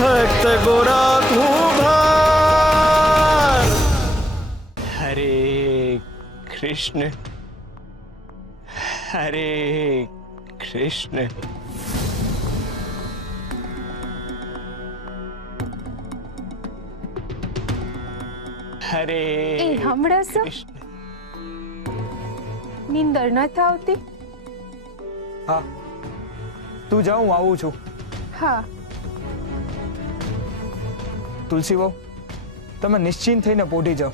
भक्त गोरा कुभार। हरे कृष्ण हरे कृष्ण। हरे એ હમણાં कृष्ण। નીંદર નથી આવતી? હા, તું જા, હું આવું છું. હા. તુલસી બહુ, તમે નિશ્ચિંત થઈને પોઢી જાઓ.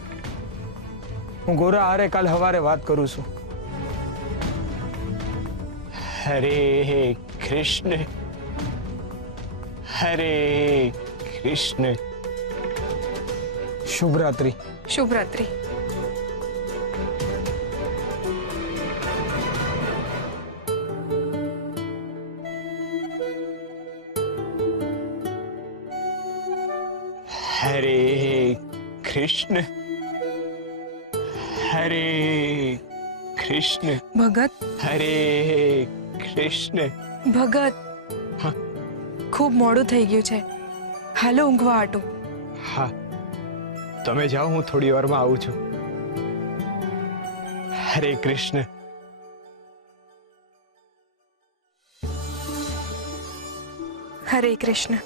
હું ગોરા હારે કાલ સવારે વાત કરું છું. हरे कृष्ण हरे कृष्ण। શુભ રાત્રિ. શુભ રાત્રિ. हरे कृष्ण हरे कृष्ण। ભગત हरे कृष्ण। ભગત હા? ખૂબ મોડું થઈ ગયું છે, હાલો ઊંઘવા આટું. हाँ તમે જાઓ, હું થોડી વારમાં આવું છું. हरे कृष्ण। હરે કૃષ્ણ.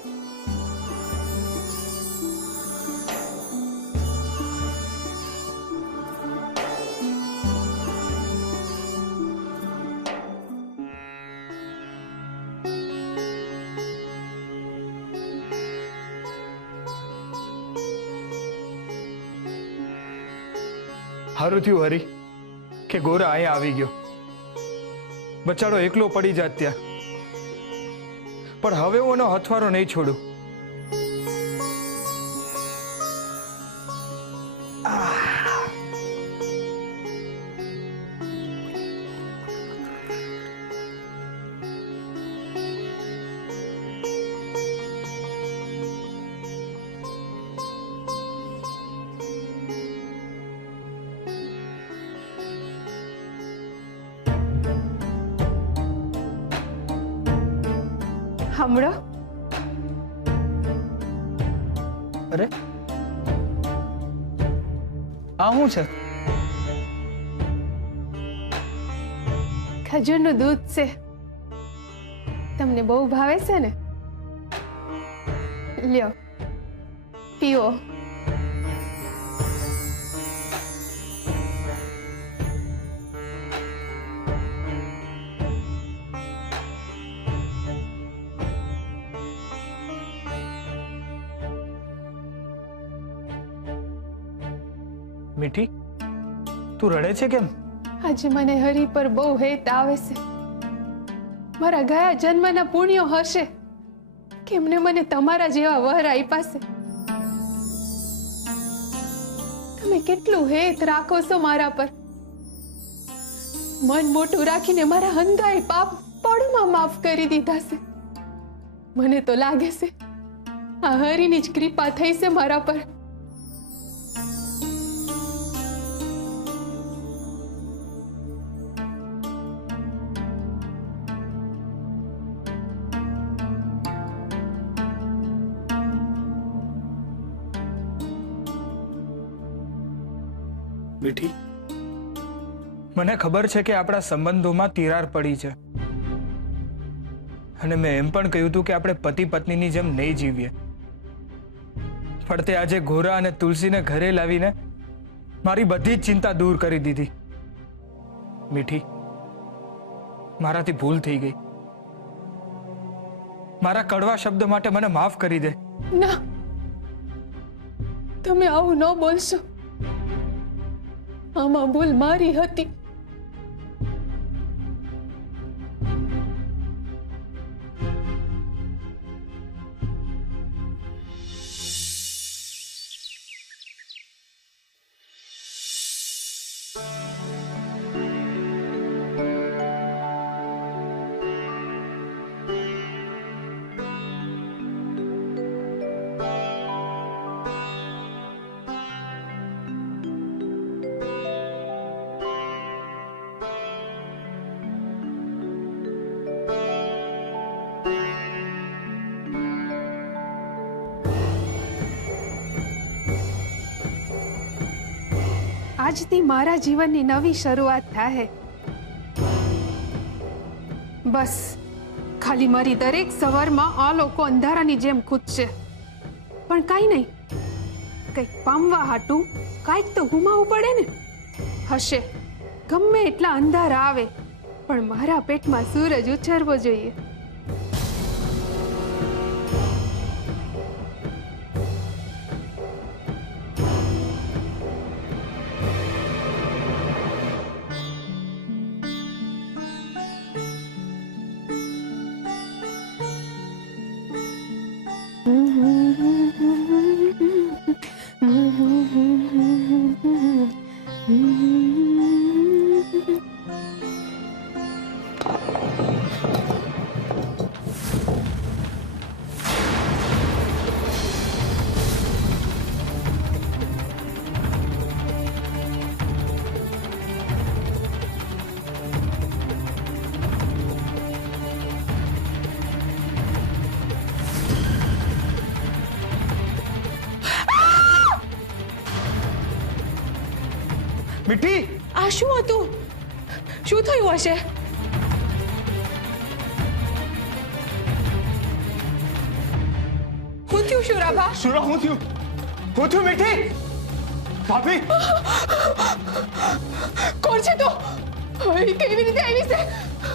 સારું થયું હરી કે ગોરા અહીંયા આવી ગયો. બચાડો એકલો પડી જાત ત્યાં, પણ હવે હું એનો હથવારો નહીં છોડું. હમણો અરે આ શું છે? ખજૂરનું દૂધ છે. તમને બહુ ભાવે છે ને? લ્યો પીવો. મીઠી, તું રડે છે કેમ? આજે મને હરી પર બહુ હેત આવે છે. મારા ગયા જન્મના પુણ્યો હશે કે એમને મને તમારા જેવા વર આપ્યા છે. તમે કેટલું હેત રાખો છો મારા પર. મન મોટું રાખીને મારા હંધાય પાપ પળમાં માફ કરી દીધા છે. મને તો લાગે છે આ હરીની જ કૃપા થઈ છે મારા પર. મીઠી, મને ખબર છે કે આપણા સંબંધોમાં તિરાર પડી છે, અને મેં એમ પણ કહ્યું હતું કે આપણે પતિ પત્નીની જેમ નહીં જીવીએ. પણ તે આજે ગોરા અને તુલસીને ઘરે લાવીને મારી બધી જ ચિંતા દૂર કરી દીધી. મીઠી, મારાથી ભૂલ થઈ ગઈ. મારા કડવા શબ્દ માટે મને માફ કરી દે. ના, તમે આવું ન બોલશો. આમાં ભૂલ મારી હતી. આજથી મારા જીવનની નવી શરૂઆત થાય. બસ ખાલી મારી દરેક સવારમાં આ લોકો અંધારાની જેમ કૂદશે, પણ કાંઈ નહીં, કંઈક પામવા હાટું કાંઈક તો ગુમાવવું પડે ને. હશે ગમે એટલા અંધારા આવે, પણ મારા પેટમાં સૂરજ ઉછળવો જોઈએ. મીઠી, આ શું હતું? શું થયું હશે? હું થયું શુરાભા? સુરા હું થયું મીઠી? ભાભી કોણ છે તો? કેવી રીતે આવી છે?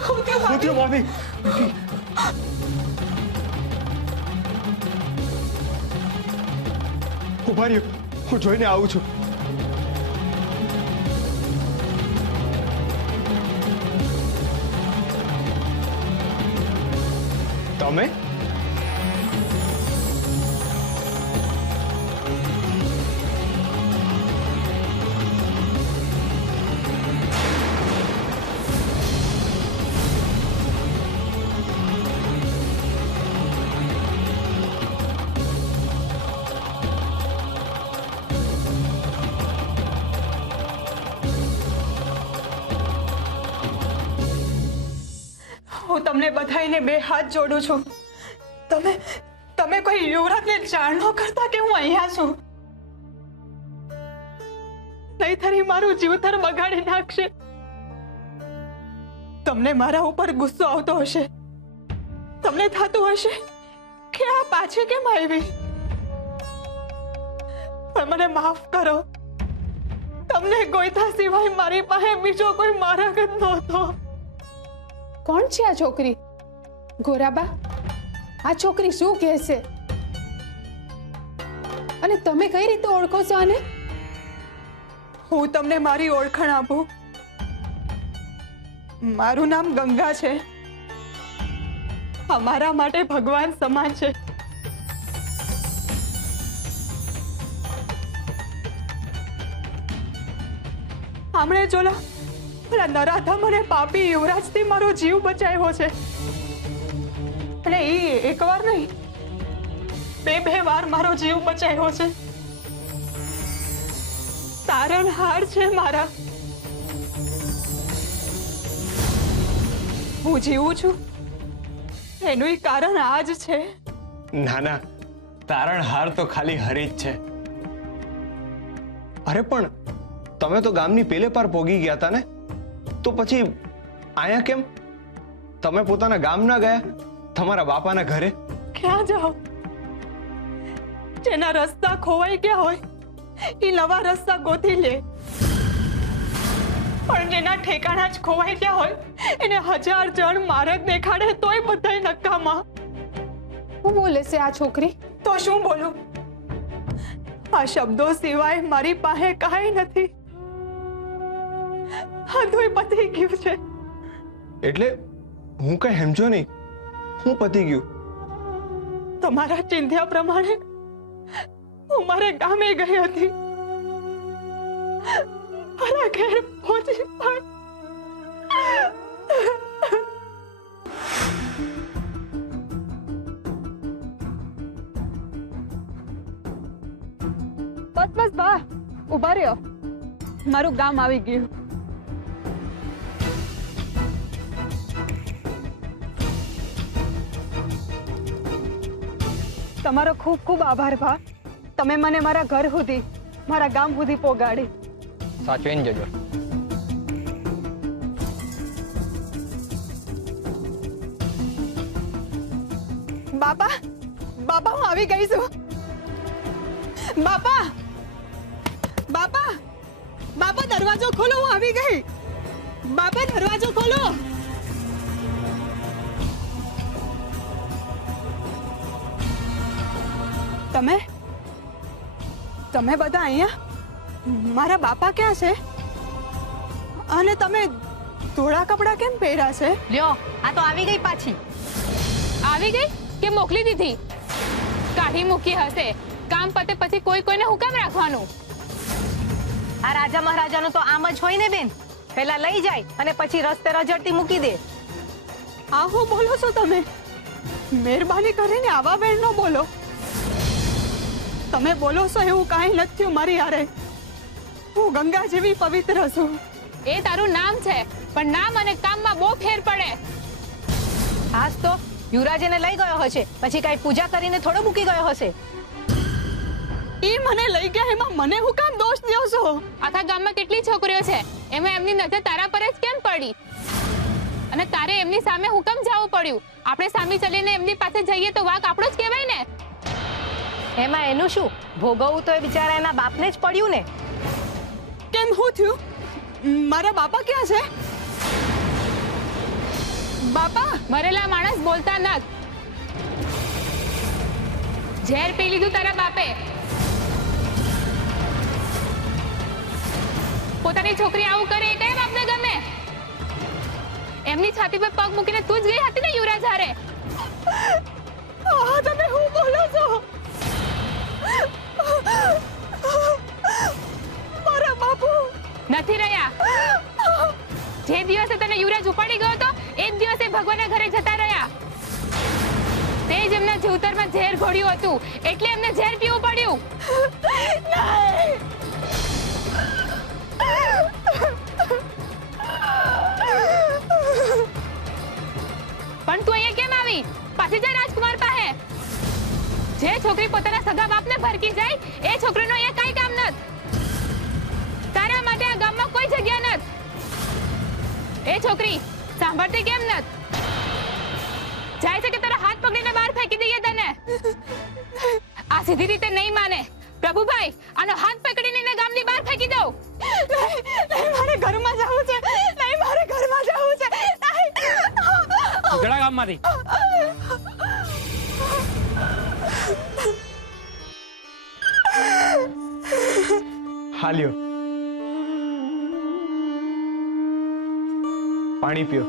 હું થયું ભાભી? મીઠી ઉભા રહ્યો, હું જોઈને આવું છું. તમે? હું તમને બધાઈને બે હાથ જોડું છું. તમે કોઈ યુવરાજને જાણ ન કરતા કે હું અહીંયા છું. નહીંતર મારું જીવતર બગાડી નાખશે. તમને મારા ઉપર ગુસ્સો આવતો હશે. તમને થતું હશે કે આ પાછી કેમ આવી, પણ મને માફ કરો. તમને ગોઈતા સિવાય મારી પાસે બીજો કોઈ માર્ગ જ નહોતો. કોણ છે આ છોકરી? ગોરાબા, આ છોકરી શું કહે છે? અને તમે કઈ રીતે ઓળખો છો આને? હું તમને મારી ઓળખાણ આપું. મારું નામ ગંગા છે. અમારા માટે ભગવાન સમાન છે. આમણે જોલા પેલા નરાધમ અને પાપી યુવરાજથી મારો જીવ બચાવ્યો છે. અને એ એકવાર નહીં, બે વાર મારો જીવ બચાવ્યો છે. તારણહાર છે મારા. હું જીવું છું એનું કારણ આ જ છે. ના ના, તારણહાર તો ખાલી હરી જ છે. અરે પણ તમે તો ગામની પેલે પાર પોગી ગયા હતા ને, તો પછી આયા કેમ? તમે પોતાના ગામ ના ગયા, તમારા બાપાના ઘરે? ક્યાં જાઓ? જેના રસ્તા ખોવાઈ ગયા હોય એ નવા રસ્તા ગોતી લે, પણ જેના ઠેકાણા જ ખોવાઈ ગયા હોય એને 1000 જણ માર્ગ દેખાડે તોય બધાય નકામા. શું બોલે છે આ છોકરી? તો શું બોલું? આ શબ્દો સિવાય મારી પાસે કાંઈ નથી. બધું પતી ગયું છે. એટલે હું કઈ સમજો નહીં. હું પતી ગયું? તમારા ચિંધ્યા પ્રમાણે હું મારે ગામે ગઈ હતી. મારા ઘેર પહોંચી પણ બસ બા, ઉભા રહ્યો. મારું ગામ આવી ગયું. તમારો ખૂબ ખૂબ આભાર ભા. તમે મને મારા ઘર સુધી, મારા ગામ સુધી પોગાડી. સાચવીને જજો. બાપા બાપા હું આવી ગઈ છું. બાપા બાપા બાપા દરવાજો ખોલો, હું આવી ગઈ. બાપા દરવાજો ખોલો. તમે તમે બધા અહીંયા? મારા બાપા ક્યાં છે? અને તમે ધોળા કપડાં કેમ પહેર્યા છે? લ્યો આ તો આવી ગઈ પાછી. આવી ગઈ કે મોકલી દીધી? કાઢી મૂકી હશે. કામ પતે પછી કોઈ કોઈને હુકમ રાખવાનું. આ રાજા મહારાજાનું તો આમ જ હોય ને બેન. પહેલા લઈ જાય અને પછી રસ્તે રજડતી મૂકી દે. આ હું બોલો છો તમે? મહેરબાની કરીને આવા વેણ ન બોલો. તમે બોલો છો એવું કાંઈ નથી થયું મારી હારે. હું ગંગા જેવી પવિત્ર છું. એ તારું નામ છે, પણ નામ અને કામમાં બહુ ફેર પડે. આજ તો યુવરાજ એને લઈ ગયો હશે, પછી કઈ પૂજા કરીને થોડો મૂકી ગયો હશે. એ મને લઈ ગયા એમાં મને હું કામ દોષ દ્યો છો? આખા ગામમાં કેટલી છોકરીઓ છે, એમાં એમની નજર તારા પર જ કેમ પડી? અને તારે એમની સામે હુકમ જવું પડ્યું. આપણે સામે ચલીને એમની પાસે જઈએ તો વાક આપણો જ કહેવાય ને. એમાં એનું શું? ભોગવવું તો એ બિચારા એના બાપને જ પડ્યું ને. કેમ હું થયું? મારા બાપા ક્યાં છે? બાપા મરેલા માણસ બોલતા નત. ઝેર પી લીધું તારા બાપે. પોતાની છોકરી આવું કરે એ કઈ બાપને ગમે? એમની છાતી પર પગ મૂકીને તું જ ગઈ હતી ને યુવરાજ હારે. તમે હું બોલો છો? મારા બાપુ નથી રહ્યા. જે દિવસે તને યુવરાજ ઉપાડી ગયો હતો એ જ દિવસે ભગવાનના ઘરે જતા રહ્યા. તે જ એમના જીવતરમાં ઝેર ઘોડ્યું હતું, એટલે એમને ઝેર પીવું પડ્યું. પણ તું અહીંયા કેમ આવી? પાછી જા રાજકુમાર પાસે. જે છોકરી પોતાના સગા બાપને ભરકી જાય એ છોકરીનો અહીંયા કઈ કામ નથી. તારા માટે આ ગામમાં કોઈ જગ્યા નથી. એ છોકરી સાંભળતી કેમ નથી? જાય છે કે તારા હાથ પકડીને બહાર ફેંકી દઈએ તને? આ સીધી રીતે નહીં માને. પ્રભુભાઈ, આનો હાથ પકડીને એને ગામની બહાર ફેંકી દો. નહીં, મારે ઘરમાં જવું છે. નહીં, મારે ઘરમાં જવું છે. ઘણા ગામમાંથી હાલ્યો, પાણી પીઓ.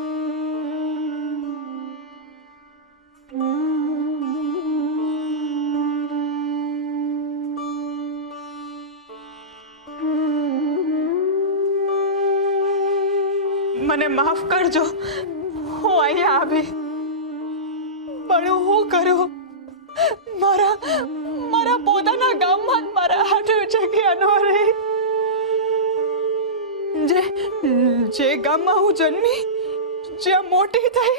મને માફ કરજો, હું અહીંયા આવી, પણ હું કરું? મારા પોતાના ગામમાં જ મારા હાથે જગ્યા ન રહી. જે ગામમાં હું જન્મી, જ્યાં મોટી થઈ,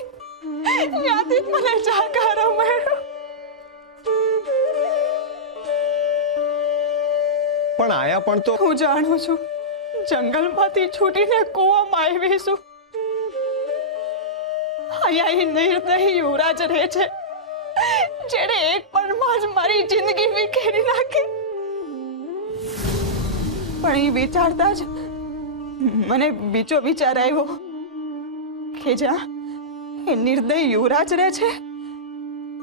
ત્યાંથી જ મને જાકારો મળ્યો. પણ આયા પણ તો હું જાણું છું, જંગલમાંથી છૂટીને કૂવામાં આવી છું. અહીંયા એ નિર્દય યુવરાજ રહે છે, જેણે એક પળમાં જ મારી જિંદગી વિખેરી નાખી. પણ એ વિચારતા જ મને બીજો વિચાર આવ્યો કે જ્યાં એ નિર્દય યુવરાજ રહે છે,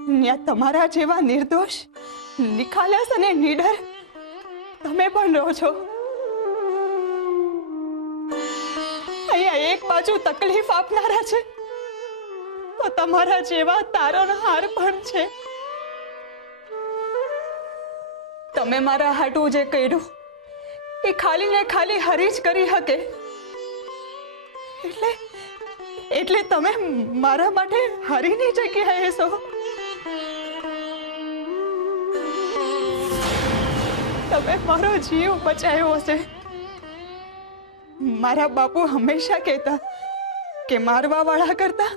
ત્યાં તમારા જેવા નિર્દોષ, નિખાલસ અને નીડર તમે પણ રહો છો. અહીંયા એક બાજુ તકલીફ આપનારા છે, તો તમારા જેવા તારણહાર પણ છે. તમે મારા હાટું જે કર્યું એ ખાલી ને ખાલી હરી જ કરી શકે. એટલે તમે મારા માટે હરીની જગ્યાએ છો. તમે મારો જીવ બચાવ્યો છે. મારા બાપુ હંમેશા કહેતા કે મારવા વાળા કરતા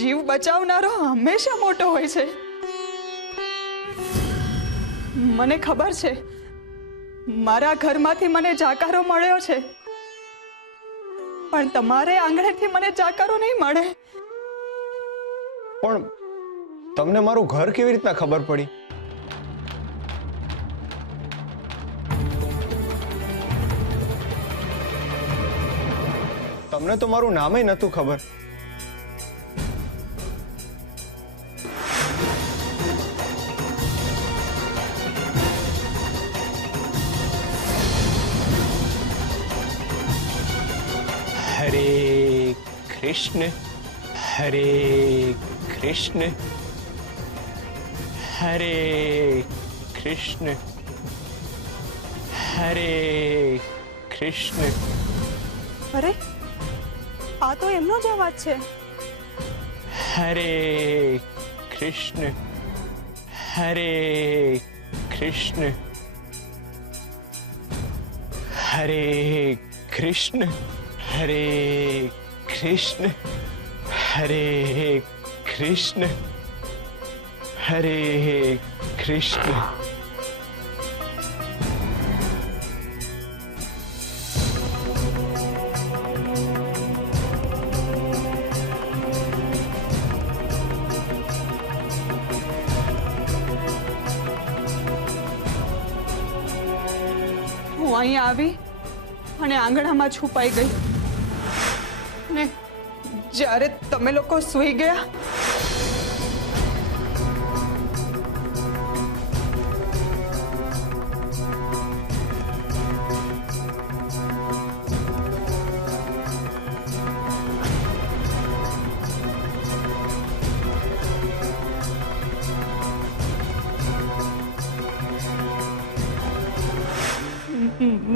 જીવ બચાવનારો હંમેશા મોટો હોય છે. મને ખબર છે મારા ઘરમાંથી મને જાકારો મળ્યો છે, પણ તમારે આંગણેથી મને જાકારો નહીં મળે. પણ તમને મારું ઘર કેવી રીતના ખબર પડી? તમને તો મારું નામે નતું ખબર. હરે કૃષ્ણ હરે કૃષ્ણ હરે કૃષ્ણ હરે કૃષ્ણ. અરે આ તો એમનો જ અવાજ છે. હરે કૃષ્ણ હરે કૃષ્ણ હરે કૃષ્ણ હરે કૃષ્ણ હરે કૃષ્ણ હરે કૃષ્ણ. હું અહીં આવી અને આંગણામાં છુપાઈ ગઈ, ને જ્યારે તમે લોકો સૂઈ ગયા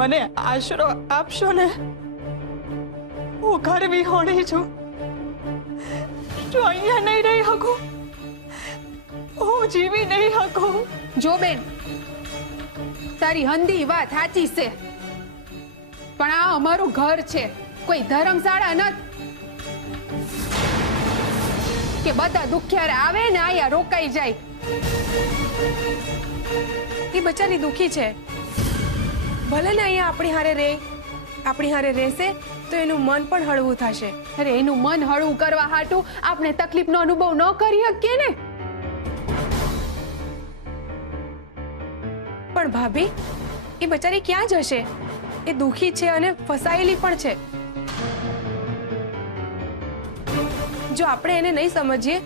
મને આશરો આપશો ને? હું ઘર વિહોણી છું, જો અહીંયા નહીં રહી શકું, હું જીવી નહીં શકું. જો બેન, તારી હંધી વાત સાચી છે, પણ આ અમારું ઘર છે, કોઈ ધર્મશાળા નથી કે બધા દુખિયારા આવે ને આયા રોકાઈ જાય. એ બચારી દુખી છે, ભલે ને અહીંયા આપણી હારે રહેશે તો એનું મન પણ હળવું થશે. અરે એનું મન હળવું કરવા હાટું આપણે તકલીફનો અનુભવ ન કરી શકીએ ને. પણ ભાભી, એ બચારી ક્યાં જશે? એ દુખી છે અને ફસાયેલી પણ છે. જો આપણે એને નહીં સમજીએ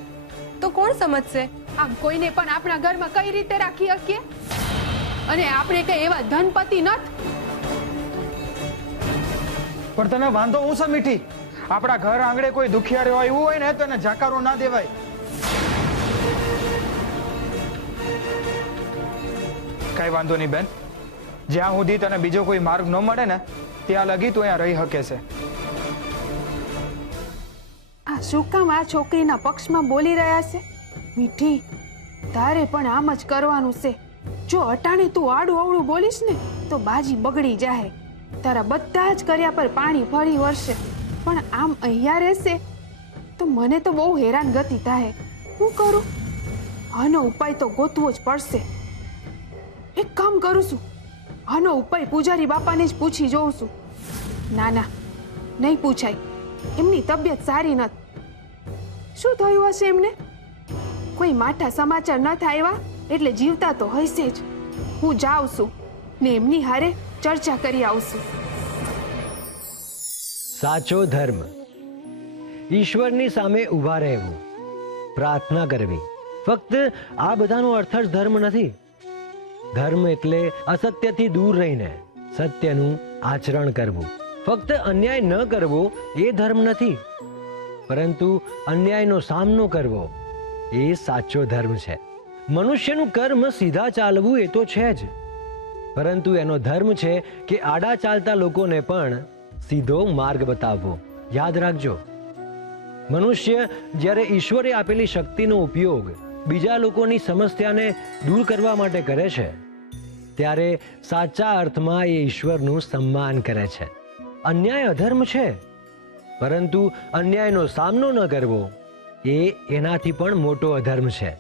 તો કોણ સમજશે? આમ કોઈને પણ આપણા ઘરમાં કઈ રીતે રાખી શકીએ? અને આપણે કઈ એવા ધનપતિ નથી. પણ તને વાંધો હું છે મીઠી? આપણા ઘર આંગણે કોઈ દુખિયારો આવ્યું હોય ને તો એને જાકારો ના દેવાય. કઈ વાંધો નહીં બેન, જ્યાં સુધી તને બીજો કોઈ માર્ગ ન મળે ને ત્યાં લગી તું અહીંયા રહી શકે છે. આ શું કામ આ છોકરીના પક્ષમાં બોલી રહ્યા છે? મીઠી, તારે પણ આમ જ કરવાનું છે. જો અટાણે તું આડું અવળું બોલીશ ને તો બાજી બગડી જાય. તારા બધા જ કર્યા પર પાણી ફરી વળશે. પણ આમ અહીંયા રહેશે તો મને તો બહુ હેરાન ગતિ થાય. હું કરું? આનો ઉપાય તો ગોતવો જ પડશે. એક કામ કરું છું, આનો ઉપાય પૂજારી બાપાને જ પૂછી જોઉં છું. ના ના, નહીં પૂછાય, એમની તબિયત સારી નથી. શું થયું હશે એમને? કોઈ માઠા સમાચાર ન આવ્યા એટલે જીવતા તો હશે જ. હું જાઉં છું ને એમની હારે ચર્ચા કરી આવશું. સાચો ધર્મ ઈશ્વરની સામે ઊભા રહેવું, પ્રાર્થના કરવી. ફક્ત આ બધાનો અર્થ જ ધર્મ નથી. ધર્મ એટલે અસત્યથી દૂર રહીને સત્યનું આચરણ કરવું. ફક્ત અન્યાય ન કરવો એ ધર્મ નથી, પરંતુ અન્યાયનો સામનો કરવો એ સાચો ધર્મ છે. મનુષ્યનું કર્મ સીધા ચાલવું એ તો છે જ, પરંતુ એનો ધર્મ છે કે આડા ચાલતા લોકોને પણ સીધો માર્ગ બતાવવો. યાદ રાખજો, મનુષ્ય જ્યારે ઈશ્વરે આપેલી શક્તિનો ઉપયોગ બીજા લોકોની સમસ્યાને દૂર કરવા માટે કરે છે ત્યારે સાચા અર્થમાં એ ઈશ્વરનું સન્માન કરે છે. અન્યાય અધર્મ છે, પરંતુ અન્યાયનો સામનો ન કરવો એ એનાથી પણ મોટો અધર્મ છે.